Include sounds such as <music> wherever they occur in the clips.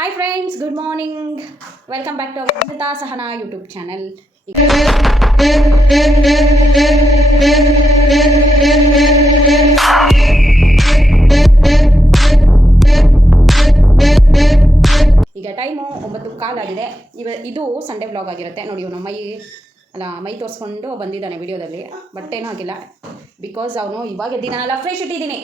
Hi friends good morning welcome back to Amrutha Sahana YouTube channel ಈಗ time ಒಂಬತ್ತು ಕಾಲಾಗಿದೆ ಇವ, ಇದು ಸಂಡೇ ವ್ಲಾಗ್ ಆಗಿರುತ್ತೆ. ನೋಡಿ ಇವನು ಮೈ, ಅಲ್ಲ, ಮೈ ತೋರಿಸ್ಕೊಂಡು ಬಂದಿದ್ದಾನೆ ವಿಡಿಯೋದಲ್ಲಿ ಬಟ್ಟೆನೂ ಆಗಿಲ್ಲ. ಬಿಕಾಸ್ ಅವನು ಇವಾಗ ಎದ್ದಿದ್ದಾನಲ್ಲ ಫ್ರೆಶ್ ಇಟ್ಟಿದ್ದೀನಿ.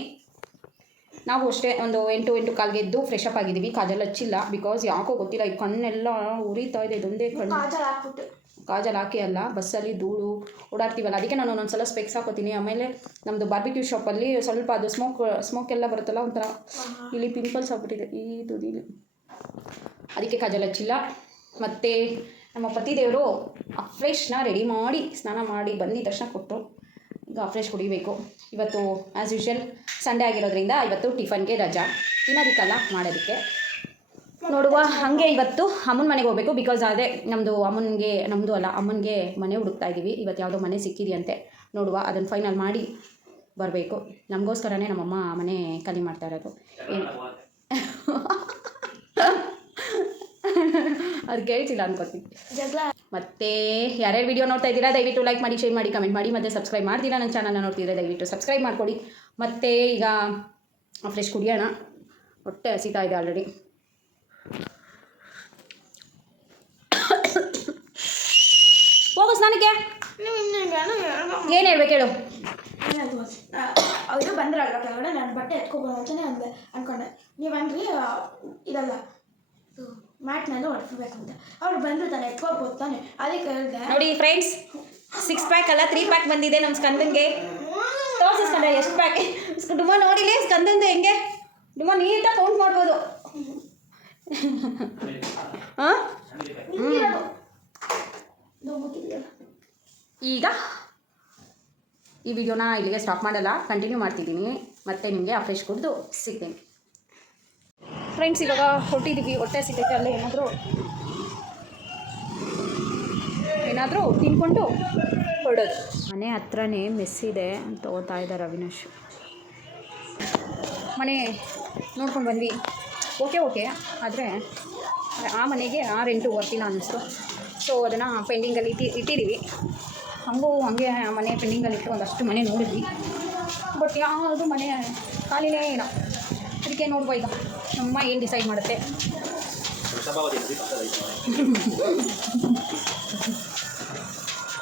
ನಾವು ಅಷ್ಟೇ ಒಂದು ಎಂಟು ಎಂಟು ಕಾಲ್ಗೆ ಎದ್ದು ಫ್ರೆಶ್ ಅಪ್ ಆಗಿದ್ದೀವಿ. ಕಾಜಲ್ ಹಚ್ಚಿಲ್ಲ. ಬಿಕಾಸ್ ಯಾಕೋ ಗೊತ್ತಿಲ್ಲ ಈ ಕಣ್ಣೆಲ್ಲ ಉರಿತಾ ಇದೆ ಇದೊಂದೇ ಕಣ್ಣು. ಕಾಜಲ್ ಹಾಕಿ ಅಲ್ಲ ಬಸ್ಸಲ್ಲಿ ಧೂಳು ಓಡಾಡ್ತೀವಲ್ಲ ಅದಕ್ಕೆ ನಾನು ಒಂದೊಂದ್ಸಲ ಸ್ಪೆಕ್ಸ್ ಹಾಕೋತೀನಿ. ಆಮೇಲೆ ನಮ್ಮದು ಬಾರ್ಬಿಕ್ಯೂ ಶಾಪಲ್ಲಿ ಸ್ವಲ್ಪ ಅದು ಸ್ಮೋಕ್ ಸ್ಮೋಕ್ ಎಲ್ಲ ಬರುತ್ತಲ್ಲ ಒಂಥರ ಇಲ್ಲಿ ಪಿಂಪಲ್ಸ್ ಆಗ್ಬಿಟ್ಟಿದೆ. ಈ ತುದಿಲಿ. ಅದಕ್ಕೆ ಕಾಜಲ್ ಹಚ್ಚಿಲ್ಲ. ಮತ್ತು ನಮ್ಮ ಪತಿದೇವರು ಫ್ರೆಶ್ನ ರೆಡಿ ಮಾಡಿ ಸ್ನಾನ ಮಾಡಿ ಬಂದಿದ್ದ ತಕ್ಷಣ ಕೊಟ್ಟರು. ಈಗ ಫ್ರೆಶ್ ಕುಡಿಬೇಕು. ಇವತ್ತು ಆ್ಯಸ್ ಯೂಶ್ವಲ್ ಸಂಡೇ ಆಗಿರೋದ್ರಿಂದ ಇವತ್ತು ಟಿಫನ್ಗೆ ರಜಾ. ತಿನ್ನೋದಕ್ಕಲ್ಲ ಮಾಡೋದಕ್ಕೆ. ನೋಡುವ, ಹಾಗೆ ಇವತ್ತು ಅಮ್ಮನ ಮನೆಗೆ ಹೋಗಬೇಕು. ಬಿಕಾಸ್ ಅದೇ ನಮ್ಮದು ಅಮ್ಮನಿಗೆ ನಮ್ಮದು ಅಲ್ಲ, ಅಮ್ಮನಿಗೆ ಮನೆ ಹುಡುಕ್ತಾ ಇದ್ದೀವಿ ಇವತ್ತು ಯಾವುದೋ ಮನೆ ಸಿಕ್ಕಿದೆಯಂತೆ. ನೋಡುವ, ಅದನ್ನು ಫೈನಲ್ ಮಾಡಿ ಬರಬೇಕು. ನಮಗೋಸ್ಕರನೇ ನಮ್ಮಮ್ಮ ಮನೆ ಖಾಲಿ ಮಾಡ್ತಾ ಇರೋದು. ಏನು ಅದು ಕೇಳ್ತಿಲ್ಲ ಅನ್ಕೋತೀನಿ. ಜಗಳ. ಮತ್ತೆ ಯಾರ್ಯಾರು ವಿಡಿಯೋ ನೋಡ್ತಾ ಇದ್ದೀರಾ ದಯವಿಟ್ಟು ಲೈಕ್ ಮಾಡಿ ಶೇರ್ ಮಾಡಿ ಕಮೆಂಟ್ ಮಾಡಿ ಮತ್ತೆ ಸಬ್ಸ್ಕ್ರೈಬ್ ಮಾಡ್ತೀರಾ ನನ್ನ ಚಾನಲ್ನ ನೋಡ್ತಿದ್ರೆ ದಯವಿಟ್ಟು ಸಬ್ಸ್ಕ್ರೈಬ್ ಮಾಡ್ಕೊಡಿ. ಮತ್ತೆ ಈಗ ಫ್ರೆಶ್ ಕುಡಿಯೋಣ. ಹೊಟ್ಟೆ ಹಸಿತಾ ಇದೆ ಆಲ್ರೆಡಿ ಹೋಗು ಸ್ನಾನಕ್ಕೆ. ಏನು ಹೇಳ್ಬೇಕು ಹೇಳು. ಅವರು ಬಂದ್ರಲ್ವ ಕೆಳಗಡೆ? ನಾನು ಬಟ್ಟೆ ಎತ್ಕೊಬೋದು ಅಂತಾನೆ ಅಂದೆ ಅನ್ಕೊಂಡೆ. ನೀವು ಅಂದ್ರಿ ಇದಲ್ಲ. ಮ್ಯಾಟ್ ಮೇಲೆ ಹೊಡ್ಸ್ಬೇಕು ಅಂತ. ಅವ್ರು ಬಂದ್ರು ತಾನೆ ಎತ್ಕೋಬೋದು ತಾನೆ. ಅದಕ್ಕೆ ಹೇಳಿದೆ. ನೋಡಿ ಫ್ರೆಂಡ್ಸ್ ಸಿಕ್ಸ್ ಪ್ಯಾಕ್ ಅಲ್ಲ ತ್ರೀ ಪ್ಯಾಕ್ ಬಂದಿದೆ ನಮ್ಮ ಸ್ಕಂದನ್ಗೆ. ತೋರಿಸ್ಕೊಂಡೆ ಎಷ್ಟು ಪ್ಯಾಕ್ ಡುಮ್ಮ ನೋಡಿಲಿ ಸ್ಕಂದಂದು ಹೆಂಗೆ? ಡುಮ್ಮ ನೀಟಾಗಿ ಕೌಂಟ್ ಮಾಡ್ಬೋದು. ಹಾಂ? ಈಗ ಈ ವಿಡಿಯೋನ ಇಲ್ಲಿಗೆ ಸ್ಟಾಪ್ ಮಾಡಲ್ಲ. ಕಂಟಿನ್ಯೂ ಮಾಡ್ತಿದ್ದೀನಿ. ಮತ್ತೆ ನಿಮಗೆ ಆ ಫ್ರೆಶ್ ಕುಡಿದು ಸಿಗ್ತೀನಿ. ಫ್ರೆಂಡ್ಸ್, ಇವಾಗ ಹೊರಟಿದ್ದೀವಿ ಹೊಟ್ಟೆ ಸಿಗುತ್ತೆ ಅಲ್ಲೇ ಏನಾದರೂ? ಏನಾದರೂ ತಿನ್ಕೊಂಡು ಹೊರಡೋದು. ಮನೆ ಹತ್ರನೇ ಮೆಸ್ ಇದೆ ಅಂತ ಓದ್ತಾ ಇದ್ದಾರೆ ಅವಿನಾಶ್. ಮನೆ ನೋಡ್ಕೊಂಡು ಬಂದ್ವಿ. Okay okay. ಆದರೆ ಆ ಮನೆಗೆ ಆ ರೆಂಟು ಬರ್ತಿಲ್ಲ ಅನ್ನಿಸ್ತು. ಸೊ ಅದನ್ನು ಪೆಂಡಿಂಗಲ್ಲಿ ಇಟ್ಟಿ ಇಟ್ಟಿದ್ದೀವಿ ಹಂಗೂ ಹಾಗೆ ಆ ಮನೆ ಪೆಂಡಿಂಗಲ್ಲಿ ಇಟ್ಟು ಒಂದಷ್ಟು ಮನೆ ನೋಡಿದ್ವಿ. ಬಟ್ ಯಾವುದು ಮನೆ ಖಾಲಿನೇ ಇಲ್ಲ. ಅದಕ್ಕೆ ನೋಡ್ಬೋ ಈಗ. ನಮ್ಮ ಏನು ಡಿಸೈಡ್ ಮಾಡುತ್ತೆ?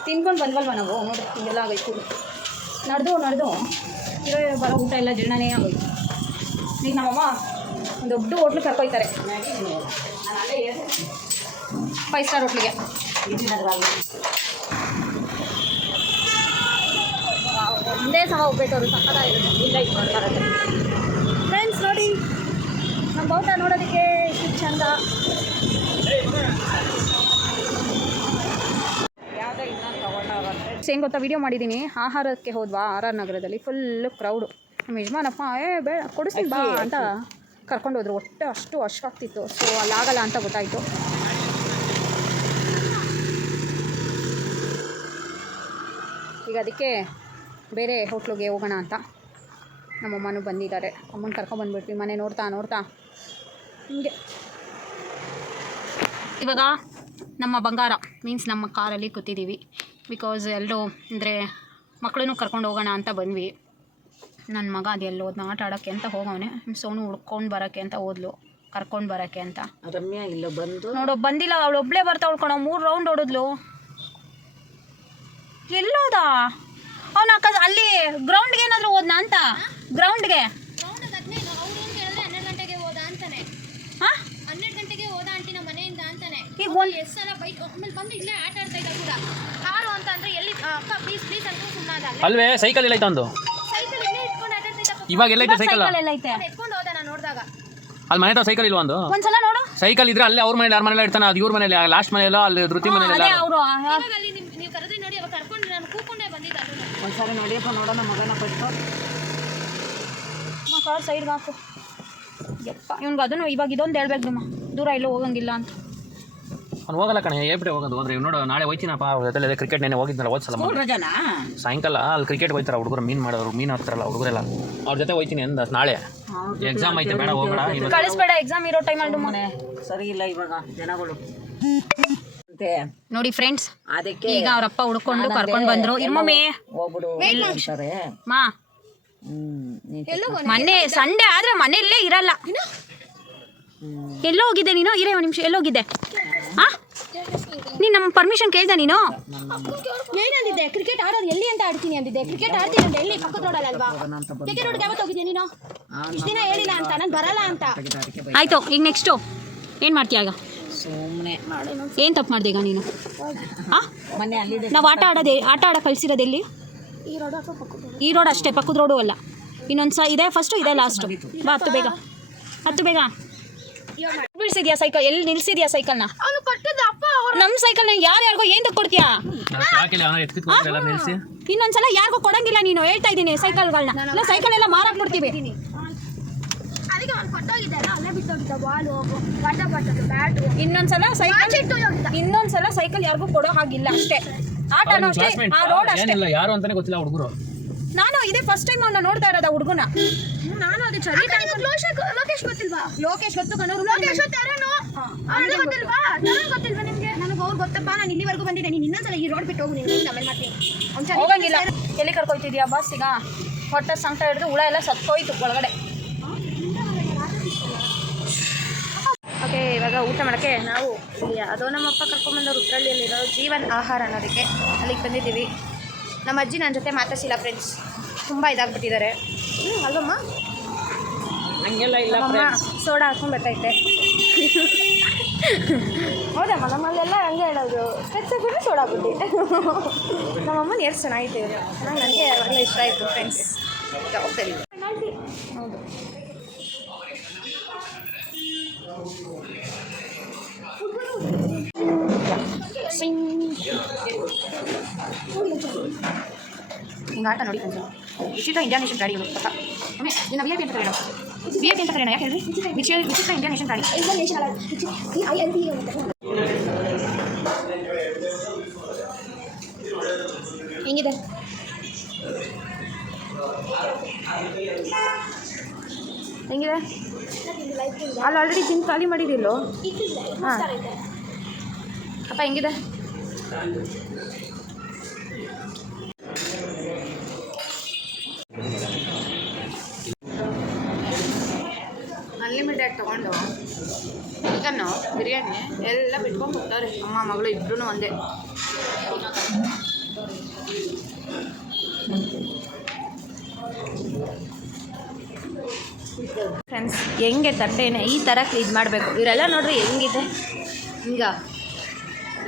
ತಿನ್ಕೊಂಡು ಬಂದ್ವಲ್ವ ನಾವು? ನೋಡಿ ಹಿಂಗೆಲ್ಲ ಆಗೋಯ್ತು. ನಡೆದು ನಡೆದು. ಇರೋ ಬರೋ ಊಟ ಎಲ್ಲ ಜೀರ್ಣನೇ ಆಗೋಯ್ತು. ಈಗ ನಮ್ಮಮ್ಮ ದೊಡ್ಡ ಹೋಟ್ಲು ಕರ್ಕೊಯ್ತಾರೆ. ಫೈವ್ ಸ್ಟಾರ್ ಹೋಟ್ಲಿಗೆ. ಒಂದೇ ಸಮ ಹೋಗ್ಬೇಕು ಅವರು ಸಕ್ಕತ್ತಾಗಿರುತ್ತೆ. ಇಲ್ಲ ಇದು ಮಾಡ್ತಾರೆ ಬಹುತ ನೋಡೋದಕ್ಕೆ ಎಷ್ಟು ಚಂದ? ಏನು ಗೊತ್ತಾ ವಿಡಿಯೋ ಮಾಡಿದ್ದೀನಿ ಆಹಾರಕ್ಕೆ ಹೋದ್ವಾ ಆರ್ ಆರ್ ನಗರದಲ್ಲಿ. ಫುಲ್ಲು ಕ್ರೌಡು ನಮ್ಮ ಯಜಮಾನಪ್ಪ ಏ ಬೇ ಕೊಡಿಸ್ತೀನಿ ಬಾ ಅಂತ ಕರ್ಕೊಂಡು ಹೋದ್ರು. ಒಟ್ಟು ಅಷ್ಟು ಅಷ್ಟಾಗ್ತಿತ್ತು ಸೊ ಅಲ್ಲಾಗಲ್ಲ ಅಂತ ಗೊತ್ತಾಯಿತು. ಈಗ ಅದಕ್ಕೆ ಬೇರೆ ಹೋಟ್ಲಿಗೆ ಹೋಗೋಣ ಅಂತ. ನಮ್ಮಮ್ಮನೂ ಬಂದಿದ್ದಾರೆ. ಅಮ್ಮನ ಕರ್ಕೊಂಬಂದ್ಬಿಡ್ತೀವಿ ಮನೆ ನೋಡ್ತಾ ನೋಡ್ತಾ. ಹಿಂಗೆ. ಇವಾಗ ನಮ್ಮ ಬಂಗಾರ ಮೀನ್ಸ್ ನಮ್ಮ ಕಾರಲ್ಲಿ ಕೂತಿದ್ದೀವಿ. ಬಿಕಾಸ್ ಎಲ್ಲರೂ ಅಂದರೆ ಮಕ್ಕಳನ್ನು ಕರ್ಕೊಂಡು ಹೋಗೋಣ ಅಂತ ಬಂದ್ವಿ. ನನ್ನ ಮಗ ಅದೆಲ್ಲ ಹೋದ್ನ ಆಟ ಆಡೋಕ್ಕೆ ಅಂತ ಹೋಗವನೆ. ಸೋನು ಹುಡ್ಕೊಂಡು ಬರೋಕ್ಕೆ ಅಂತ ಹೋದ್ಲು. ಕರ್ಕೊಂಡು ಬರೋಕ್ಕೆ ಅಂತ. ರಮ್ಯಾ ಇಲ್ಲ ಬಂದು? ನೋಡೋ ಬಂದಿಲ್ಲ. ಅವಳು ಒಬ್ಬಳೇ ಬರ್ತಾ ಉಳ್ಕೊಣ ಮೂರು ರೌಂಡ್ ಹೊಡೆದ್ಲು. ಎಲ್ಲೋದ? ಅವನ ಅಕ್ಕ ಅಲ್ಲಿ ಗ್ರೌಂಡ್ಗೆ ಏನಾದರೂ ಹೋದ್ನಾ ಅಂತ? ಗ್ರೌಂಡ್ಗೆ ಹನ್ನೆರಡು ಗಂಟೆಗೆ ಹೋದ ಅಂತಾನೆ. ಹಾಂ? ಹನ್ನೆರಡು ಗಂಟೆಗೆ ಹೋದ ಆಂಟಿ ನಮ್ಮ ಮನೆಯಿಂದ ಅಂತಾನೆ. ಈಗ ಒಂದು ಎಷ್ಟು ಸಲ ಬೈಕ್ ಆಮೇಲೆ ಬಂದು ಇಲ್ಲೇ ಆಟ ಆಡ್ತಾ ಇದ್ದ ಕೂಡ. ಕಾರು ಅಂತ ಅಂದ್ರೆ ಎಲ್ಲಿ ಆ, ಅಕ್ಕ ಪ್ಲೀಸ್ ಪ್ಲೀಸ್ ಅಂತ ಸುಮ್ಮನಾದ ಅಲ್ವೇ ಸೈಕಲ್ ಎಲ್ಲ ಒಂದು ಸೈಕಲ್ ಇಲ್ಲೇ ಇಟ್ಕೊಂಡು ಆಟ ಆಡ್ತಾ ಇದ್ದ ಇವಾಗ ಸೈಕಲ್ ಸೈಕಲ್ ಎಲ್ಲ ಐತೆ ಅವ್ನು ಎತ್ಕೊಂಡು ಹೋದ ನಾನು ನೋಡಿದಾಗ. ಅಲ್ಲಿ ಮನೆ ಹತ್ರ ಸೈಕಲ್ ಇಲ್ವಾ ಒಂದು ಒಂದ್ಸಲ ನೋಡು. ಸೈಕಲ್ ಇದ್ರೆ ಅಲ್ಲೇ ಅವ್ರ ಮನೇಲಿ ಯಾರ ಮನೇಲಿ ಇರ್ತಾನೆ? ಅದು ಇವ್ರ ಮನೇಲಿ ಲಾಸ್ಟ್ ಮನೆಯಲ್ಲ ಅಲ್ಲಿ ಧೃತಿ ಮನೇಲಿ ಅದೇ ಅವರು ಇವಾಗ ಅಲ್ಲಿ ನೀವು ಕರೆದ್ರಿ ನೋಡಿ ಅವಾಗ ಕರ್ಕೊಂಡು ನಾನು ಕೂಕೊಂಡೇ ಬಂದಿದ್ದ ಅದು ಒಂದ್ಸರಿ ನೋಡಿಯಪ್ಪ ನೋಡೋಣ ಮಗನ ಕೊಟ್ಟು ಕಾರ್ ಸೈಡ್ಗೆ ಹಾಕು. ಯಪ್ಪ ಇವ್ನಿಗೆ ಅದನ್ನು ಇವಾಗ ಇದೊಂದು ಹೇಳ್ಬೇಕು ನಮ್ಮ ದೂರ ಎಲ್ಲೂ ಹೋಗಂಗಿಲ್ಲ ಅಂತ. ಅವ್ನು ಹೋಗಲ್ಲ ಕಣೆ ಏಪ್ರಿ ಹೋಗೋದು. ಹೋದ್ರೆ ನೋಡು ನಾಳೆ ಹೋಯ್ತೀನಪ್ಪ. ಅವ್ರ ಜೊತೆ ಕ್ರಿಕೆಟ್ ನೆನೆ ಹೋಗಿದ್ನಲ್ಲ ಓದ್ಸಲ ರಜನಾ? ಸಾಯಂಕಾಲ ಅಲ್ಲಿ ಕ್ರಿಕೆಟ್ ಹೋಯ್ತಾರೆ ಹುಡುಗರು ಮೀನು ಮಾಡೋರು ಮೀನು ಹಾಕ್ತಾರಲ್ಲ ಹುಡುಗರೆಲ್ಲ. ಅವ್ರ ಜೊತೆ ಹೋಯ್ತೀನಿ ಅಂದ ನಾಳೆ. ಎಕ್ಸಾಮ್ ಐತೆ ಬೇಡ ಹೋಗ್ಬೇಡ ಇವತ್ತು ಕಳಿಸ್ಬೇಡ ಎಕ್ಸಾಮ್ ಇರೋ ಟೈಮಲ್ಲಿ ಮನೆ ಸರಿ ಇಲ್ಲ ಇವಾಗ ಜನಗಳು. ನೋಡಿ ಫ್ರೆಂಡ್ಸ್ ಅದಕ್ಕೆ ಈಗ ಅವರಪ್ಪ ಹುಡ್ಕೊಂಡು ಕರ್ಕೊಂಡು ಬಂದ್ರು. ಇರ್ಮಮ್ಮಿ. ಹೋಗ್ಬಿಡು ಅಂತಾರೆ ಮಾ. ಮೊನ್ನೆ ಸಂಡೇ ಆದ್ರೆ ಮನೆಯಲ್ಲೇ ಇರಲ್ಲ. ಎಲ್ಲೋ ಹೋಗಿದ್ದೆ ನೀನು? ಇರೇ ಒಂದು ನಿಮಿಷ ಎಲ್ಲೋಗಿದ್ದೆ ಆ? ನೀನು ನಮ್ಮ ಪರ್ಮಿಷನ್ ಕೇಳ್ದೆ ನೀನು? ಏನಂದಿದ್ದೆ ಕ್ರಿಕೆಟ್ ಆಡೋದು ಎಲ್ಲಿ ಅಂತ ಆಡ್ತೀನಿ ಅಂದಿದ್ದೆ. ಕ್ರಿಕೆಟ್ ಆಡ್ತೀನಿ ಅಂತ ಎಲ್ಲಿ? ಪಕ್ಕದ ರೋಡಲ್ಲ ಅಲ್ವಾ? ಕ್ರಿಕೆಟ್ ರೋಡ್ಗೆ ಯಾವತ್ತು ಹೋಗಿದ್ದೆ ನೀನು? ಇಷ್ಟು ದಿನ ಹೇಳಿಲ್ಲ ಅಂತ. ನಾನು ಬರಲ್ಲ ಅಂತ. ಆಯ್ತು ಈಗ ನೆಕ್ಸ್ಟು ಏನು ಮಾಡ್ತೀಯ ಈಗ? ಸುಮ್ಮನೆ ಏನು ತಪ್ಪು ಮಾಡಿದೆ ಈಗ ನೀನು? ಮೊನ್ನೆ ನಾವು ಆಟ ಆಡೋದೆ ಆಟ ಆಡ ಕಳಿಸಿರೋದೆಲ್ಲಿ ಎಲ್ಲಿ? ಈ ರೋಡ್ ಅಷ್ಟೇ ಪಕ್ಕದ ರೋಡು ಅಲ್ಲ. ಇನ್ನೊಂದು ಸ ಇದೆ ಫಸ್ಟು ಇದೆ ಲಾಸ್ಟು ಬಾ ಹತ್ತು ಬೇಗ. ಹತ್ತು ಬೇಗ. ಬೀಳ್ಸಿದ್ಯಾ ಸೈಕಲ್ ಎಲ್ಲಿ ನಿಲ್ಸಿದ್ಯಾ ಸೈಕಲ್ನ ಅವನು ಕೊಟ್ಟಿದ್ದ ಅಪ್ಪ ನಮ್ಮ ಸೈಕಲ್ನ ಯಾರು ಯಾರಿಗೋ ಏನು ಕೊಡ್ತೀಯಾ? ಇನ್ನೊಂದ್ಸಲ ಯಾರಿಗೂ ಕೊಡಂಗಿಲ್ಲ ನೀನು ಹೇಳ್ತಾ ಇದ್ದೀನಿ ಸೈಕಲ್ಗಳನ್ನ ಇಲ್ಲ ಸೈಕಲ್ ಎಲ್ಲ ಮಾರಾಕ್ ಬಿಡ್ತೀವಿ. ಅದಕ್ಕೆ ಅವ್ನು ಕೊಟ್ಟೋಗಿದ್ದೆ ಅಲ್ಲೇ ಬಿಟ್ಟೋಗಿದ್ದ ಬಾಲು ಬಟ್ಟ ಬಟ್ಟದು ಬ್ಯಾಟು ಇನ್ನೊಂದ್ಸಲ ಸೈಕಲ್ ಇನ್ನೊಂದ್ಸಲ ಸೈಕಲ್ ಯಾರಿಗೂ ಕೊಡೋ ಹಾಗಿಲ್ಲ ಅಷ್ಟೇ. ಆಟನೂ ಅಷ್ಟೇ ಆ ರೋಡ್ ಅಷ್ಟೇ. ಏನಿಲ್ಲ ಯಾರು ಅಂತಾನೆ ಗೊತ್ತಿಲ್ಲ ಹುಡುಗರು. ನಾನು ಇದೇ ಫಸ್ಟ್ ಟೈಮ್ ಅವನ್ನ ನೋಡ್ತಾ ಇರೋದ ಹುಡುಗನ. ನಾನು ಅದೇ ಚಳಿ ಲೋಕೇಶ್ ಗೊತ್ತಿಲ್ವಾ? ಲೋಕೇಶ್ ಗೊತ್ತು ಕಣೋ ಲೋಕೇಶ್ ಅವ್ನಿಗೆ ಗೊತ್ತಿಲ್ವಾ? ತರುಣ್ ಗೊತ್ತಿಲ್ವಾ ನಿಮ್ಗೆ? ನನಗೆ ಅವ್ರು ಗೊತ್ತಪ್ಪ ನಾನು ಇಲ್ಲಿವರೆಗೂ ಬಂದಿದ್ದೆ. ನೀನು ಇನ್ನೊಂದ್ಸಲ ಈ ರೋಡ್ ಬಿಟ್ಟು ಹೋಗು ನೀನು ಆಮೇಲೆ ಮಾಡ್ತೀನಿ. ಅವ್ನು ಹೋಗಂಗಿಲ್ಲ. ಎಲ್ಲಿ ಕರ್ಕೊಯ್ತಿದ್ಯಾ ಬಸ್ ಈಗ? ಹೊಟ್ಟೆ ಸಂಕಟ ಹಿಡಿದು ಹುಳ ಎಲ್ಲ ಸತ್ತೋಯ್ತು ಒಳಗಡೆ. ಓಕೆ ಇವಾಗ ಊಟ ಮಾಡೋಕ್ಕೆ ನಾವು ಇಲ್ಲಿ ಅದು ನಮ್ಮಪ್ಪ ಕರ್ಕೊಂಬಂದವ್ರು ಉತ್ರಳ್ಳಿಯಲ್ಲಿರೋ ಜೀವನ್ ಆಹಾರ ಅನ್ನೋದಕ್ಕೆ ಅಲ್ಲಿಗೆ ಬಂದಿದ್ದೀವಿ. ನಮ್ಮ ಅಜ್ಜಿ ನನ್ನ ಜೊತೆ ಮಾತಾಡ್ಸಿಲ್ಲ ಫ್ರೆಂಡ್ಸ್ ತುಂಬ ಇದಾಗ್ಬಿಟ್ಟಿದ್ದಾರೆ. ಹ್ಞೂ ಅಲ್ವಮ್ಮ ಹಂಗೆಲ್ಲ ಇಲ್ಲ ನಮ್ಮಮ್ಮ ಸೋಡಾ ಹಾಕೊಂಡು ಬರ್ತೈತೆ ಹೌದಮ್ಮ ನಮ್ಮಲ್ಲೆಲ್ಲ ಹಂಗೆ ಹೇಳೋದು. ಸ್ಪೆಕ್ಸ್ ಕೂಡ ಸೋಡಾ ಬುದ್ದಿ ನಮ್ಮಮ್ಮನ ಎಷ್ಟು ಚೆನ್ನಾಗಿತ್ತು ಇವರು ಚೆನ್ನಾಗಿ ನನಗೆ ಅವಾಗಲೇ ಇಷ್ಟ ಆಯಿತು ಫ್ರೆಂಡ್ಸ್ ಹೌದು. ಹಿಂಗೆ ಆಟ ನೋಡಿ ಫ್ರೆಂಡ್ಸ್ ವಿಚಿತ್ರ ಇಂಡಿಯನ್ ನೇಷನ್ ಗಾಡಿ ಇವರು ಪಕ್ಕ ಒಮ್ಮೆ ನಿನ್ನ ವಿ ಐ ಪಿ ಅಂತ ಕರೆಯೋಣ ವಿ ಐ ಪಿ ಅಂತ ಕರೆಯೋಣ ಯಾಕೆ ಹೇಳಿ ವಿಚಿತ್ರ ವಿಚಿತ್ರ ಇಂಡಿಯನ್ ನೇಷನ್ ಗಾಡಿ ಐ ಎಲ್ ಪಿ ಹೆಂಗಿದೆ ಹೆಂಗಿದೆ? ಅಲ್ಲಿ ಆಲ್ರೆಡಿ ಜಿಮ್ ಖಾಲಿ ಮಾಡಿದಿಲ್ಲೋ ಹಾಂ. ಅಪ್ಪ, ಹೆಂಗಿದೆ? ಅನ್ಲಿಮಿಟೆಡ್ ತೊಗೊಂಡು ಚಿಕನ್ನು ಬಿರಿಯಾನಿ ಎಲ್ಲ ಬಿಟ್ಕೊಂಡು ಹೋಗ್ತಾರೆ ಅಮ್ಮ, ಮಗಳು ಇಬ್ರು ಒಂದೇ. ಫ್ರೆಂಡ್ಸ್ ಹೆಂಗೆ ತಟ್ಟೆನೆ ಈ ಥರ ಕ್ಲೀನ್ ಮಾಡಬೇಕು? ಇವರೆಲ್ಲ ನೋಡ್ರಿ ಹೆಂಗಿದೆ? ಹಿಂಗ.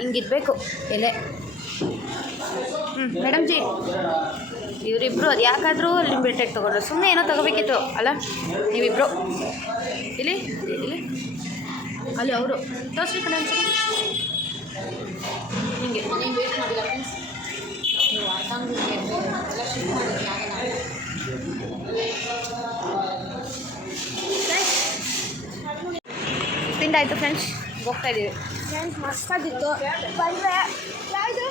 ಹಿಂಗಿರ್ಬೇಕು ಎಲೆ. ಹ್ಞೂ ಮೇಡಮ್ ಜಿ. ಇವರಿಬ್ರು ಅದು ಯಾಕಾದರೂ ಲಿಮಿಟೆಡ್ ತೊಗೊಂಡ್ರು. ಸುಮ್ಮನೆ ಏನೋ ತೊಗೋಬೇಕಿತ್ತು, ಅಲ್ಲ? ನೀವಿಬ್ರು. ಇಲ್ಲಿ ಇಲ್ಲಿ. ಅಲ್ಲಿ ಅವರು. ತೋರಿಸ್ರಿ ಮೇಡಮ್ ಒಂದ್ಸಲ. ಹಿಂಗೆ. ನೀವು ತಿಂದಾಯ್ತು ಫ್ರೆಂಡ್ಸ್ ಹೋಗ್ತಾ ಇದ್ದೀವಿ ಫ್ರೆಂಡ್ಸ್ ಮಸ್ತಾಗಿತ್ತು ಬಂದರೆ ಯಾವುದು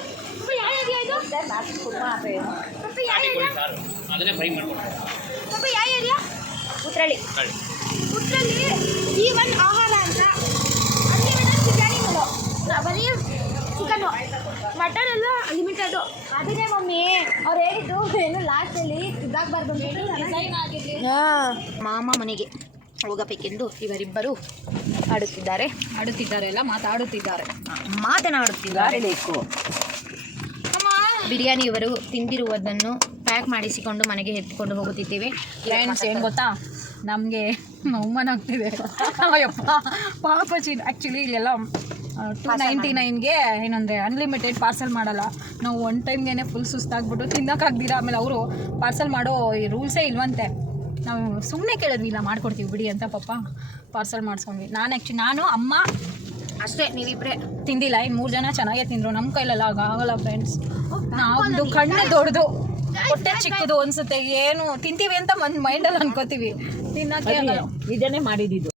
ಯಾವ ಏರಿಯಾ ಯಾವ ಉತ್ರಳ್ಳಿ ಜೀವನ್ ಆಹಾರ ಅಂತ. ಅನ್ಲಿಮಿಟೆಡ್ ಬಿರಿಯಾನಿಗಳು ಬರೀ ಚಿಕನ್ನು. ಮಟನ್ ಎಲ್ಲ ಅನ್ಲಿಮಿಟೆಡು ಅದನ್ನೇ ಮಮ್ಮಿ ಅವ್ರು ಹೇಳಿದ್ದು ಏನು ಲಾಸ್ಟಲ್ಲಿ ಇದಾಗಬಾರ್ದು ಮಾಮ ಮನೆಗೆ. ಹೋಗಬೇಕೆಂದು ಇವರಿಬ್ಬರು ಆಡುತ್ತಿದ್ದಾರೆ. ಆಡುತ್ತಿದ್ದಾರೆ ಅಲ್ಲ ಮಾತಾಡುತ್ತಿದ್ದಾರೆ. ಮಾತನಾಡುತ್ತಿದ್ದಾರೆ. ಬೇಕು ಬಿರಿಯಾನಿ ಇವರು ತಿಂದಿರುವುದನ್ನು ಪ್ಯಾಕ್ ಮಾಡಿಸಿಕೊಂಡು ಮನೆಗೆ ಎತ್ಕೊಂಡು ಹೋಗುತ್ತಿದ್ದೇವೆ. ಫ್ರೆಂಡ್ಸ್ ಏನು ಗೊತ್ತಾ? ನಮಗೆ ಅವಮಾನ ಆಗ್ತಿದೆ. ಅಯ್ಯಪ್ಪ ಚೀನ್. ಆ್ಯಕ್ಚುಲಿ ಇಲ್ಲೆಲ್ಲ ಟು ನೈಂಟಿ ನೈನ್ಗೆ ಏನಂದರೆ ಅನ್ಲಿಮಿಟೆಡ್ ಪಾರ್ಸಲ್ ಮಾಡಲ್ಲ. ನಾವು ಒನ್ ಟೈಮ್ಗೆ ಫುಲ್ ಸುಸ್ತಾಗ್ಬಿಟ್ಟು ತಿನ್ನೋಕ್ಕಾಗ್ದಿರ. ಆಮೇಲೆ ಅವರು ಪಾರ್ಸಲ್ ಮಾಡೋ ಈ ರೂಲ್ಸೇ ಇಲ್ವಂತೆ. ನಾವು ಸುಮ್ಮನೆ ಕೇಳಿದ್ವಿ ಇಲ್ಲ ಮಾಡ್ಕೊಡ್ತೀವಿ ಬಿಡಿ ಅಂತ ಪಾಪ ಪಾರ್ಸಲ್ ಮಾಡಿಸ್ಕೊಂಡ್ವಿ. ನಾನು ಆ್ಯಕ್ಚುಲಿ ನಾನು ಅಮ್ಮ ಅಷ್ಟೇ ನೀವಿಬ್ಬರೇ ತಿಂದಿಲ್ಲ ಇನ್ನು ಮೂರು ಜನ ಚೆನ್ನಾಗೇ ತಿಂದರು. ನಮ್ಮ ಕೈಲೆಲ್ಲ ಆಗ ಆಗಲ್ಲ ಫ್ರೆಂಡ್ಸ್ ನಾವೊಂದು ಕಣ್ಣು ದೊಡ್ಡದು. ಹೊಟ್ಟೆ ಚಿಕ್ಕದು ಅನ್ಸುತ್ತೆ ಏನು ತಿಂತೀವಿ ಅಂತ ಒಂದು ಮೈಂಡಲ್ಲಿ ಅನ್ಕೋತೀವಿ. ತಿನ್ನೋಕ್ಕೆ ಇದನ್ನೇ ಮಾಡಿದ್ದು.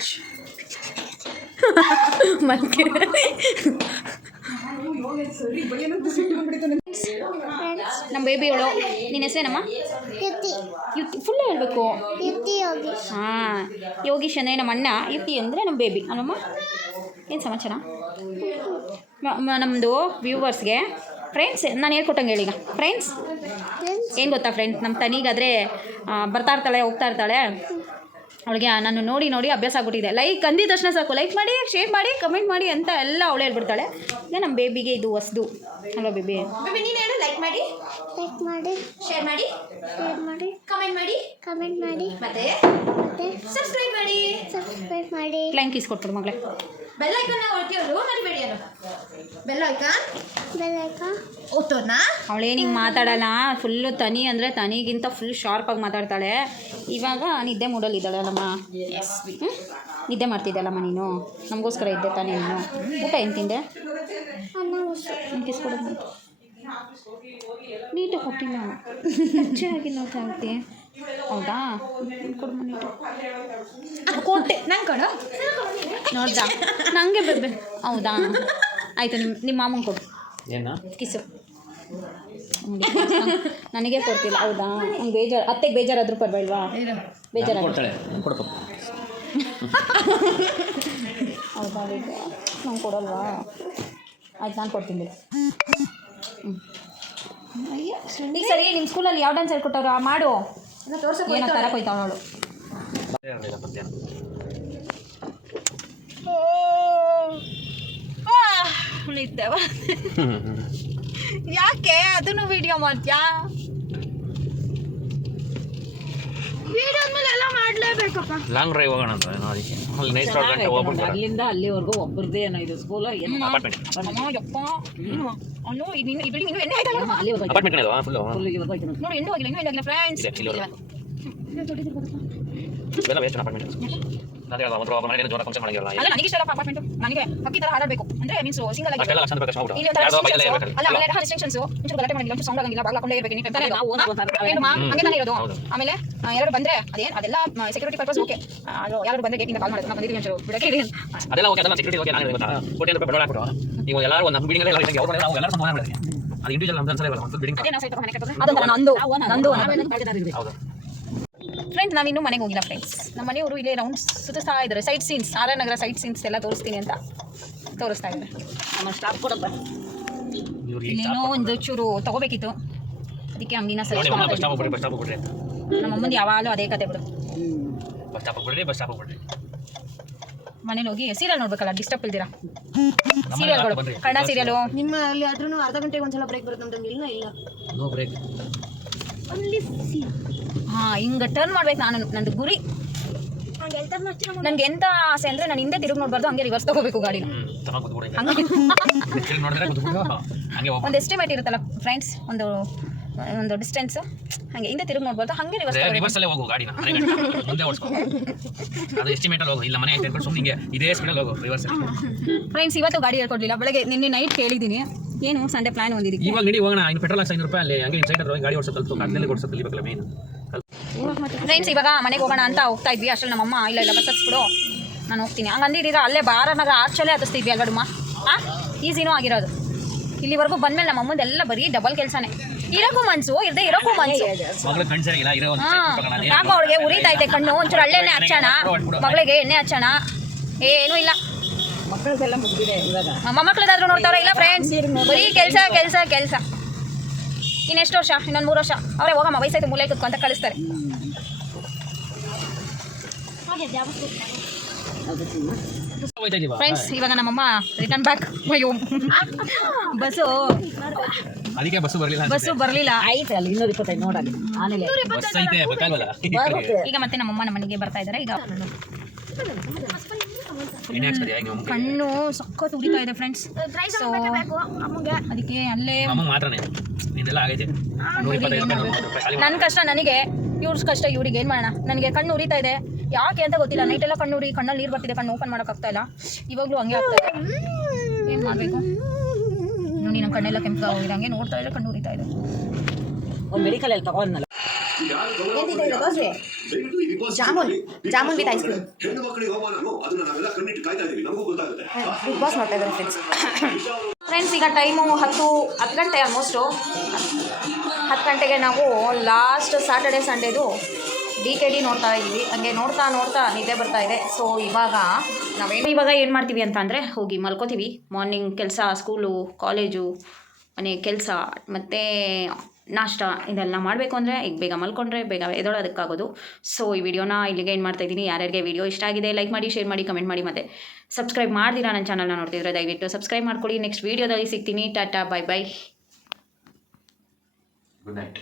<laughs> ಮಲ್ಕೆ ನಮ್ಮ ಬೇಬಿ ಅವಳು ನಿನ್ನ ಹೆಸರೇನಮ್ಮ ಯುಕ್ತಿ ಯುಕ್ತಿ ಫುಲ್ ಹೇಳಬೇಕು. ಯುಕ್ತಿ ಯೋಗಿ ಹಾಂ. ಯೋಗೀಶ್ ಅಂದರೆ ನಮ್ಮ ಅಣ್ಣ ಯುಕ್ತಿ ಅಂದರೆ ನಮ್ಮ ಬೇಬಿ ಅಲ್ಲಮ್ಮ? ಏನು ಸಮಾಚಾರ? ನಮ್ಮದು ವ್ಯೂವರ್ಸ್ಗೆ ಫ್ರೆಂಡ್ಸ್ ನಾನು ಹೇಳ್ಕೊಟ್ಟಂಗೆ ಹೇಳಿ ಈಗ. ಫ್ರೆಂಡ್ಸ್ ಏನು ಗೊತ್ತಾ ಫ್ರೆಂಡ್ಸ್ ನಮ್ಮ ತನಿಗಾದರೆ ಬರ್ತಾ ಇರ್ತಾಳೆ ಹೋಗ್ತಾ ಇರ್ತಾಳೆ. ಅವಳಿಗೆ ನಾನು ನೋಡಿ ನೋಡಿ ಅಭ್ಯಾಸ ಆಗ್ಬಿಟ್ಟಿದೆ. ಲೈಕ್ ಅಂದಿದ ತಕ್ಷಣ ಸಾಕು. ಲೈಕ್ ಮಾಡಿ ಶೇರ್ ಮಾಡಿ ಕಮೆಂಟ್ ಮಾಡಿ ಅಂತ ಎಲ್ಲ ಅವಳು ಹೇಳ್ಬಿಡ್ತಾಳೆ. ಈಗ ನಮ್ಮ ಬೇಬಿಗೆ ಇದು ಹೊಸದು. ಅಲ್ವಾ ಬೇಬಿ ಬೇಬಿ ನೀನು ಹೇಳು. ಲೈಕ್ ಮಾಡಿ. ಲೈಕ್ ಮಾಡಿ. ಶೇರ್ ಮಾಡಿ. ಶೇರ್ ಮಾಡಿ. ಕಮೆಂಟ್ ಮಾಡಿ. ಕಮೆಂಟ್ ಮಾಡಿ. ಮತ್ತೆ ಮತ್ತೆ ಸಬ್ಸ್ಕ್ರೈಬ್ ಮಾಡಿ. ಸಬ್ಸ್ಕ್ರೈಬ್ ಮಾಡಿ. ಲೈಕ್ ಇಸ್ಕೊಟ್ಬಿಡು ಮಗಳೇ. ಬೆಲ್ ಐಕಾನ್ ಹೊರಟಿಯೋರು ಮರಿಬೇಡಿ ಬೆಲ್ ಐಕಾನ್ ಬೆಲ್ ಐಕಾನ್ ಅವಳೇನು ಹಿಂಗೆ ಮಾತಾಡಲ್ಲ. ಫುಲ್ಲು ತನಿ ಅಂದರೆ ತನಿಗಿಂತ ಫುಲ್ ಶಾರ್ಪಾಗಿ ಮಾತಾಡ್ತಾಳೆ. ಇವಾಗ ನಿದ್ದೆ ಮೂಡಲ್ಲಿದ್ದಾಳಲ್ಲಮ್ಮ ಹ್ಮ್? ನಿದ್ದೆ ಮಾಡ್ತಿದ್ದಲ್ಲಮ್ಮ ನೀನು? ನಮಗೋಸ್ಕರ ಇದ್ದೆ ತಾನೇ ನೀನು. ಊಟ ಏನು ತಿಂದೆ? ಕಿಸ್ಕೊಡೋದು ನೀಟಾಗಿ ಕೊಟ್ಟಿಲ್ಲ. ಹೆಚ್ಚೆ ಆಗಿ ನೋಡ್ತಾ ಇರ್ತಿ ಹೌದಾ? ಕೋಟೆ ನಂಗೆ ಕೊಡು? ನೋಡ್ದಾ? ನನಗೆ ಬೇಬೆ ಹೌದಾ? ಆಯಿತು ನಿಮ್ಮ ನಿಮ್ಮ ಮಾಮಂಗೆ ಕೊಡು. ಏನ? ಕಿಸು ನನಗೆ ಕೊಡ್ತಿಲ್ಲ ಹೌದಾ? ನಂಗೆ ಬೇಜಾರು ಅತ್ತೆಗೆ ಬೇಜಾರಾದ್ರೂ ಪರವಾಗಿಲ್ವಾ? ಬೇಜಾರು ಕೊಡ್ತಾಳೆ ಕೊಡ್ಕೊ ಹೌದಾ ನಂಗೆ ಕೊಡಲ್ವಾ? ಆಯ್ತು ನಾನು ಕೊಡ್ತೀನಿ. ಬಿಡು ಹ್ಞೂ ಅಯ್ಯ ಈಗ ಸರಿ ನಿಮ್ಮ ಸ್ಕೂಲಲ್ಲಿ ಯಾವ ಡ್ಯಾನ್ಸ್ ಹೇಳ್ಕೊಟ್ಟವ್ರು ಆ ಮಾಡು. ಏನೋ ತರ ನಿದ್ದೆ ಯಾಕೆ? ಅದನ್ನು ವಿಡಿಯೋ ಮಾಡ್ತೀಯಾ ವಿಡಿಯೋ ಮೇಲೆ ಎಲ್ಲ ಮಾಡಲೇಬೇಕಪ್ಪ ಲಾಂಗ್ ಡ್ರೈವ್ ಹೋಗೋಣ ಅಂತ ಏನೋ ಅದಕ್ಕೆ. ಅಲ್ಲಿ ನೈಟ್ ಸ್ಟಾರ್ಟ್ ಗಂಟೆ ಹೋಗ್ಬಿಟ್ಟು ಅಲ್ಲಿಂದ ಅಲ್ಲಿವರೆಗೂ ಒಬ್ಬರದೇ ಏನೋ ಇದು ಸ್ಕೂಲ್ ಏನು ಅಪಾರ್ಟ್ಮೆಂಟ್ ಅಮ್ಮ ಯಪ್ಪ ಏನು ಅಲ್ಲೋ ಇದು ಇನ್ನು ಈ ಬಿಲ್ಡಿಂಗ್ ಇನ್ನೂ ಎಣ್ಣೆ ಆಯ್ತಲ್ಲ? ಅಲ್ಲಿವರೆಗೂ ಅಪಾರ್ಟ್ಮೆಂಟ್ ಅದು ಫುಲ್ಲು ಫುಲ್ ಇವಾಗ ಐತೆ ನೋಡಿ. ನೋಡಿ ಎಂಟು ಆಗಿಲ್ಲ ಇನ್ನೂ ಆಗಿಲ್ಲ ಫ್ರೆಂಡ್ಸ್ ಇದೆ ಇಲ್ಲಿ ಇವೆಲ್ಲ ವೇಸ್ಟ್ ಅಪಾರ್ಟ್ಮೆಂಟ್ ಅದೇ ಅಲ್ಲ ಒಂದು ಮನೆಗೆ ಜೋರ ಫಂಕ್ಷನ್ ಮಾಡಿರಲ್ಲ ಅಲ್ಲ ನನಗೆ ಇಷ್ಟ ಅಪಾರ್ಟ್ಮೆಂಟ್ ನನಗೆ ಹಕ್ಕಿ ತರ ಹಾಡಬೇಕು ಅಂದ್ರೆ ಮೀನ್ಸ್ ಸಿಂಗಲ್ ಆಗಿ ಇಲ್ಲಿ ಒಂಥರ. ಅಲ್ಲ ಆಮೇಲೆ ಇರ್ಬೇಕಲ್ಲ ರೆಸ್ಟ್ರಿಕ್ಷನ್ಸ್ ಒಂಚೂರು ಗಲಾಟೆ ಮಾಡಿಲ್ಲ ಒಂಚೂರು ಸೌಂಡ್ ಆಗಂಗಿಲ್ಲ ಬಾಗ್ಲ ಹಾಕೊಂಡೇ ಇರ್ಬೇಕು ನೀವು ತಾನೇ ನಾವು ಓನರ್ ಅಂತ ಏನು ಮಾ ಹಂಗೆ ತಾನೇ ಇರೋದು. ಆಮೇಲೆ ಆ, ಯಾರು ಬಂದ್ರೆ ಅದೇನು ಅದೆಲ್ಲ ಸೆಕ್ಯೂರಿಟಿ ಪರ್ಪಸ್ ಓಕೆ ಯಾರು ಬಂದ್ರೆ ಗೇಟಿಂದ ಕಾಲ್ ಮಾಡೋದು. ಬಂದಿದ್ದೀನಿ ಬಂದಿದ್ದೀವಿ ಒಂಚೂರು ಬಿಡಕ್ಕೆ. ಅದೆಲ್ಲ ಓಕೆ ಅದೆಲ್ಲ ಸೆಕ್ಯೂರಿಟಿ ಓಕೆ ನಾನು ಗೊತ್ತಾ? ಕೋಟಿ ರೂಪಾಯಿ ಪೆಟ್ರೋಲ್ ಹಾಕ್ಬಿಟ್ಟು ನೀವು ಎಲ್ಲರೂ ಒಂದು ಬಿಲ್ಡಿಂಗ್ ಎಲ್ಲ ಇದ್ದಂಗೆ ಅವ್ರು ನಾವು ಎಲ್ಲರೂ ಸಂಭಾವನೆ ಮಾಡಿದ್ವಿ ಅದು ಇಂಡಿವಿಜುವಲ್ ನಮ್ದು ಅನ್ಸಲ್ಲ ಒಂದು ಬಿಲ್ಡಿಂಗ್ ಅದೇ ನಾವು ಸ್ವಲ್ಪ ಮನೆ ಕಟ್ಟೋದು ಅದೊಂಥರ ನಂದು ನಂದು ಹೌದು. ಫ್ರೆಂಡ್ಸ್ ನಾನು ಇನ್ನೂ ಮನೆಗೆ ಹೋಗಿಲ್ಲ ಫ್ರೆಂಡ್ಸ್ ನಮ್ಮ ಮನೆಯವರು ಇಲ್ಲೇ ರೌಂಡ್ ಸುತ್ತಿಸ್ತಾ ಇದ್ದಾರೆ sight scenes R Nagar sight scenes ಎಲ್ಲ ತೋರಿಸ್ತೀನಿ ಅಂತ ತೋರಿಸ್ತಾ ಇದ್ದಾರೆ ನಮ್ಮ ಸ್ಟಾಪ್ ಕೊಡಪ್ಪ. ಇವ್ರಿಗೆ ಇಲ್ಲೇನೋ ಒಂದು ಚೂರು ತಗೋಬೇಕಿತ್ತು. ಅದಕ್ಕೆ ಅಂಗಡಿನ ನಮ್ಮ ಅಮ್ಮಂದು ಯಾವಾಗಲೂ ಅದೇ ಕತೆ ಬಿಡು. ಬಸ್ ಸ್ಟಾಪ್ ಬಿಡ್ರಿ ಬಸ್ ಸ್ಟಾಪ್ ಬಿಡ್ರಿ ಮನೇಲಿ ಹೋಗಿ ಸೀರಿಯಲ್ ನೋಡ್ಬೇಕಲ್ಲ ಡಿಸ್ಟರ್ಬ್ ಇಲ್ದಿರಾ? ಸೀರಿಯಲ್ಗಳು. ಕನ್ನಡ ಸೀರಿಯಲ್ ನಿಮ್ಮ ಅಲ್ಲಿ ಆದ್ರೂ ಅರ್ಧ ಗಂಟೆಗೆ ಒಂದ್ಸಲ ಬ್ರೇಕ್ ಬರುತ್ತೆ ಇಲ್ಲ? ಇಲ್ಲ ನೋ ಬ್ರೇಕ್ ಹಾಂ ಹಿಂಗೆ ಟರ್ನ್ ಮಾಡ್ಬೇಕು ನಾನು ನಂದು ಗುರಿ. ಹಂಗೆ ಹೇಳ್ತಾ ಮಾಡ್ತೀರ ನನಗೆ ಎಂತ ಆಸೆ ಅಂದರೆ ನಾನು ಹಿಂದೆ ತಿರುಗಿ ನೋಡ್ಬಾರ್ದು ಹಂಗೆ ರಿವರ್ಸ್ ತಗೋಬೇಕು ಗಾಡಿನ. ಹ್ಮ್ ಚೆನ್ನಾಗಿ ಕೂತ್ಬಿಡಿ ಹಂಗೆ. <laughs> ತಿರ್ಗಿ ನೋಡಿದ್ರೆ ಕೂತ್ಬಿಟ್ಟು ಹಂಗೆ ಹೋಗ್ಬೋದು ಒಂದು ಎಸ್ಟಿಮೇಟ್ ಇರುತ್ತಲ್ಲ ಫ್ರೆಂಡ್ಸ್ ಒಂದು ಒಂದು ಡಿಸ್ಟೆನ್ಸ್ ಹಾಗೆ ಹಿಂದೆ ತಿರುಗಿ ನೋಡ್ಬಾರ್ದು ಹಂಗೆ ರಿವರ್ಸ್ ತಗೋಬೇಕು. ರಿವರ್ಸ್ ಅಲ್ಲೇ ಹೋಗು ಗಾಡಿನ ಮನೆ ಗಂಟ. ಮುಂದೆ ಓಡಿಸ್ಕೊ. ಅದು ಎಸ್ಟಿಮೇಟಲ್ಲಿ ಹೋಗು. ಇಲ್ಲ ಮನೆ ಐತೆ ಅನ್ಕೊಂಡು ಸುಮ್ಮನೆ ಹಿಂಗೆ ಇದೇ ಸ್ಪೀಡಲ್ಲಿ ಹೋಗು ರಿವರ್ಸ್ ಫ್ರೆಂಡ್ಸ್ ಇವತ್ತು ಗಾಡಿ ಹೇಳ್ಕೊಡ್ಲಿಲ್ಲ. ಬೆಳಗ್ಗೆ ನಿನ್ನೆ ನೈಟ್ ಕೇಳಿದ್ದೀನಿ. ಏನು ಸಂಡೆ ಪ್ಲಾನ್ ಹೊಂದಿದ್ದೀವಿ ಇವಾಗ ನಡಿ ಹೋಗೋಣ. ಇನ್ನು ಪೆಟ್ರೋಲ್ ಹಾಕ್ಸಿ ಐನೂರು ರೂಪಾಯಿ ಅಲ್ಲಿ ಹಂಗೆ ಸೈಡ್ ಗಾಡಿ ಓಡಿಸೋ ಕಲ್ತು ಅದ್ರಲ್ಲಿ ಓಡಿಸೋ ಕಲಿಬೇಕಲ್ಲ ಮೇನ್ ಫ್ರೆಂಡ್ಸ್ ಇವಾಗ ಮನೆಗೆ ಹೋಗೋಣ ಅಂತ ಹೋಗ್ತಾ ಇದ್ವಿ. ಅಷ್ಟರಲ್ಲಿ ನಮ್ಮಮ್ಮ ಇಲ್ಲ ಇಲ್ಲ ಬಸ್ ಹತ್ಸ್ಬಿಡು. ನಾನು ಹೋಗ್ತೀನಿ. ಹಂಗೆ ಅಂದಿದ್ದೀರ ಅಲ್ಲೇ ಬಾರನಾಗ ಆರ್ಚಲ್ಲೇ ಹತ್ತಿಸ್ತಿದ್ವಿ ಅಲ್ವಡಮ್ಮ ಹಾಂ ಈಸಿನೂ ಆಗಿರೋದು. ಇಲ್ಲಿವರೆಗೂ ಬಂದ್ಮೇಲೆ ನಮ್ಮ ಅಮ್ಮಂದು ಎಲ್ಲ ಬರೀ ಡಬಲ್ ಕೆಲಸನೇ. ಇರೋಕ್ಕೂ ಮನ್ಸು ಇರದೆ ಇರೋಕ್ಕೂ ಮನ್ಸು. ಯಾಕೋ ಅವಳಿಗೆ ಉರಿತಾ ಇದೆ ಕಣ್ಣು ಒಂಚೂರು ಹಳ್ಳೆಣ್ಣೆ ಹಚ್ಚೋಣ. ಮಗಳಿಗೆ ಎಣ್ಣೆ ಹಚ್ಚೋಣ. ಏನೂ ಇಲ್ಲ. ಮಕ್ಕಳದೆಲ್ಲ ಮುಗಿದಿದೆ ಇವಾಗ. ನಮ್ಮ ಮಕ್ಳದಾದ್ರೂ ನೋಡ್ತಾರ ಇಲ್ಲ ಫ್ರೆಂಡ್ಸ್ ಬರೀ ಕೆಲಸ ಕೆಲಸ ಕೆಲಸ. ಇನ್ನೆಷ್ಟು ವರ್ಷ ಇನ್ನೊಂದು ಮೂರು ವರ್ಷ. ಅವರೇ ಹೋಗಮ್ಮ ವಯಸ್ಸಾಯ್ತು ಮೂಲೆ ಕುತ್ಕೊಂತ ಕಳಿಸ್ತಾರೆ? ಫ್ರೆಂಡ್ಸ್ ಇವಾಗ ನಮ್ಮಮ್ಮ ರಿಟರ್ನ್ ಬ್ಯಾಕ್ ಅಯ್ಯೋ. ಬಸ್ಸು. ಅದಕ್ಕೆ ಬಸ್ಸು ಬರಲಿಲ್ಲ ಬಸ್ಸು ಬರಲಿಲ್ಲ. ಐತೆ ಅಲ್ಲಿ ಇನ್ನೂರ ಇಪ್ಪತ್ತೈದು ನೋಡಲ್ಲಿ ಆಮೇಲೆ. ಈಗ ಮತ್ತೆ ನಮ್ಮಮ್ಮ ನಮ್ಮ ಮನೆಗೆ ಬರ್ತಾ ಇದ್ದಾರೆ. ಈಗ ಕಣ್ಣು ಸಖತ್ ಉರಿತಾ ಇದೆ ಫ್ರೆಂಡ್ಸ್ ಅದಕ್ಕೆ ಅಲ್ಲೇ ಅಮ್ಮ ಮಾತ್ರನೇ. ಇದೆಲ್ಲ ಆಗೈತೆ. ನೂರ ಇಪ್ಪತ್ತೈದು ರೂಪಾಯಿ ನೂರ ರೂಪಾಯಿ ಖಾಲಿ ನನ್ನ ಕಷ್ಟ ನನಗೆ ಇವ್ರ ಕಷ್ಟ ಇವ್ರಿಗೆ ಏನು ಮಾಡೋಣ? ನನಗೆ ಕಣ್ಣು ಉರಿತಾ ಇದೆ. ಯಾಕೆ ಅಂತ ಗೊತ್ತಿಲ್ಲ. ನೈಟ್ ಎಲ್ಲ ಕಣ್ಣು ಉರಿ ಕಣ್ಣಲ್ಲಿ ನೀರು ಬರ್ತಿದೆ ಕಣ್ಣು ಓಪನ್ ಮಾಡೋಕ್ಕಾಗ್ತಾ ಇಲ್ಲ. ಇವಾಗಲೂ ಹಂಗೆ ಆಗ್ತಾ ಇದೆ. ಏನು ಮಾಡಬೇಕು? ನೋಡಿ ನಮ್ಮ ಕಣ್ಣೆಲ್ಲ ಕೆಂಪು ಹೋಗಿದೆ ಹಂಗೆ ನೋಡ್ತಾ ಇದ್ರೆ ಕಣ್ಣು ಉರಿತಾ ಇದೆ. ಒಂದು ಮೆಡಿಕಲಲ್ಲಿ ತಗೊಂಡ್ನಲ್ಲ jamun jamun with ice cream ಹೆಣ್ಣು ಮಕ್ಕಳಿಗೆ ಅವಮಾನನು ಅದನ್ನ ನಾವೆಲ್ಲ ಕಣ್ಣಿಟ್ಟು ಕಾಯ್ತಾ ಇದೀವಿ ನಮಗೂ ಗೊತ್ತಾಗುತ್ತೆ. ಬಿಗ್ ಬಾಸ್ ನೋಡ್ತಾ ಇದ್ದಾರೆ ಫ್ರೆಂಡ್ಸ್ ಫ್ರೆಂಡ್ಸ್ ಈಗ ಟೈಮು ಹತ್ತು ಹತ್ತು ಗಂಟೆ ಆಲ್ಮೋಸ್ಟು ಹತ್ತು ಗಂಟೆಗೆ ನಾವು ಲಾಸ್ಟ್ ಸ್ಯಾಟರ್ಡೆ ಸಂಡೇದು ಡಿ ಕೆ ಡಿ ನೋಡ್ತಾ ಇದ್ವಿ. ಹಂಗೆ ನೋಡ್ತಾ ನೋಡ್ತಾ ನಿದ್ದೆ ಬರ್ತಾ ಇದೆ. ಸೊ ಇವಾಗ ನಾವೇನು ಇವಾಗ ಏನು ಮಾಡ್ತೀವಿ ಅಂತ ಅಂದರೆ ಹೋಗಿ ಮಲ್ಕೋತೀವಿ. ಮಾರ್ನಿಂಗ್ ಕೆಲಸ ಸ್ಕೂಲು ಕಾಲೇಜು ಮನೆ ಕೆಲಸ, ಮತ್ತು ನಾಷ್ಟ ಇದೆಲ್ಲ ಮಾಡಬೇಕು ಅಂದರೆ ಈಗ ಬೇಗ ಮಲ್ಕೊಂಡ್ರೆ ಬೇಗ ಎದೊಳೋದಕ್ಕಾಗೋದು ಸೊ ಈ ವಿಡಿಯೋನ ಇಲ್ಲಿಗೆ ಏನು ಮಾಡ್ತಾ ಇದ್ದೀನಿ. ಯಾರ್ಯಾರಿಗೆ ವಿಡಿಯೋ ಇಷ್ಟ ಆಗಿದೆ ಲೈಕ್ ಮಾಡಿ ಶೇರ್ ಮಾಡಿ ಕಮೆಂಟ್ ಮಾಡಿ ಮತ್ತೆ ಸಬ್ಸ್ಕ್ರೈಬ್ ಮಾಡ್ತೀರಾ ನನ್ನ ಚಾನಲ್ನ ನೋಡ್ತಿದ್ರೆ ದಯವಿಟ್ಟು ಸಬ್ಸ್ಕ್ರೈಬ್ ಮಾಡ್ಕೊಳ್ಳಿ ನೆಕ್ಸ್ಟ್ ವೀಡಿಯೋದಲ್ಲಿ ಸಿಗ್ತೀನಿ. Tata bye bye good night